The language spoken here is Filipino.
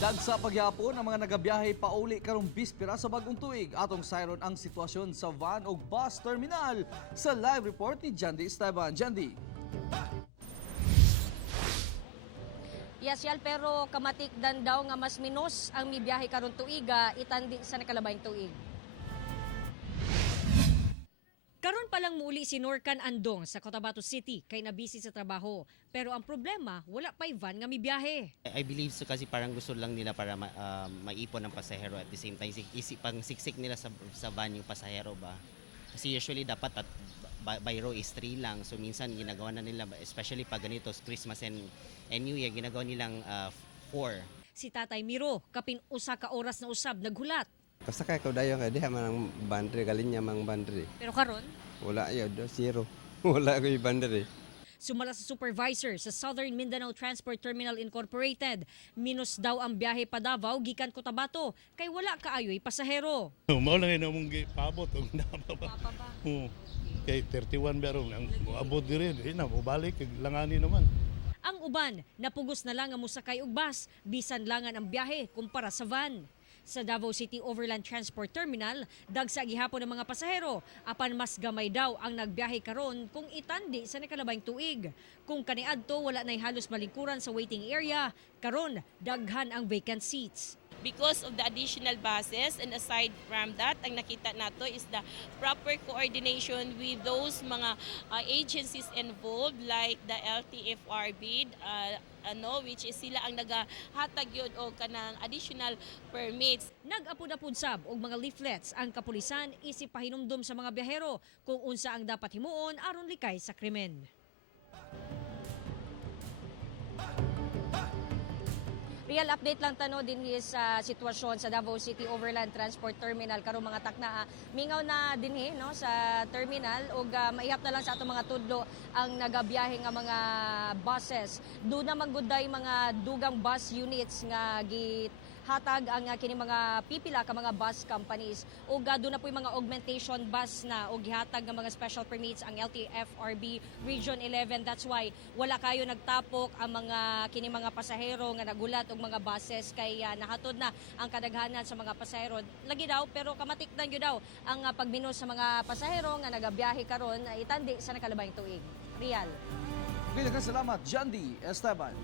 Dagsa pagyapon ang mga nagabiyahe pauli karong bispera sa bagong tuig. Atong sayron ang sitwasyon sa van o bus terminal sa live report ni Jandy Esteban. Jandy. Yasyal, pero kamatikdan daw nga mas minus ang mibiyahe karon tuiga itandi sa nakalabayng tuig. Karon pa lang muli si Norcan Andong sa Cotabato City kay nabisi sa trabaho. Pero ang problema, wala pa'y van nga mibiyahe. I believe so kasi parang gusto lang nila para maipon ng pasahero at the same time pang siksik nila sa van yung pasahero ba. Kasi usually dapat at by row is 3 lang. So minsan ginagawa na nila, especially pag ganito Christmas and New Year, ginagawa nilang 4. Si Tatay Miro, kapin usa ka oras na usab naghulat. Kasakay ko dayo nga diha man ang bandre galinya mang bandre. Pero karon, Wala yun, zero. Wala ko yung bandre. sumala sa supervisor sa Southern Mindanao Transport Terminal Incorporated, minus daw ang biyahe pa Davao gikan Cotabato kay wala kaayoy pasahero. Mao lang ina mong pabot og nababa. Kay 31 berong nang abot diri na mobalik langani naman. Ang uban, napugos na lang ang musakay og bus, bisan langan ang biyahe kumpara sa van. Sa Davao City Overland Transport Terminal, dagsa gihapon ang mga pasahero, apan mas gamay daw ang nagbiyahe karon kung itandi sa nakalabayng tuig. Kung kaniadto wala nay halos malingkuran sa waiting area, karon daghan ang vacant seats. Because of the additional buses, and aside from that, ang nakita nato is the proper coordination with those mga agencies involved like the LTFRB, which is sila ang nagahatag yun o kanang additional permits. Nag-apod-apod sab og mga leaflets ang kapulisan isip pahinumdum sa mga biyahero kung unsa ang dapat himuon aron likay sa krimen. Real update lang tano din sa sitwasyon sa Davao City Overland Transport Terminal karong mga takna. Mingaw na dinhi no sa terminal ug maihap na lang sa atong mga tudlo ang nagabiyahe nga mga buses. Doon na magguday mga dugang bus units nga hatag ang kini mga pipila ka mga bus companies ug doon na po'y mga augmentation bus na ug gihatag nga mga special permits ang LTFRB Region 11. That's why wala kayo nagtapok ang mga kini mga pasahero nga nagulat og mga buses kay nahatod na ang kadaghanan sa mga pasahero lagi daw, pero kamatikdan gyud daw ang pagminos sa mga pasahero nga nagabiyahe karon itandi sa nakalabayng tuig. Real. Pila ka salamat, Jandy Esteban.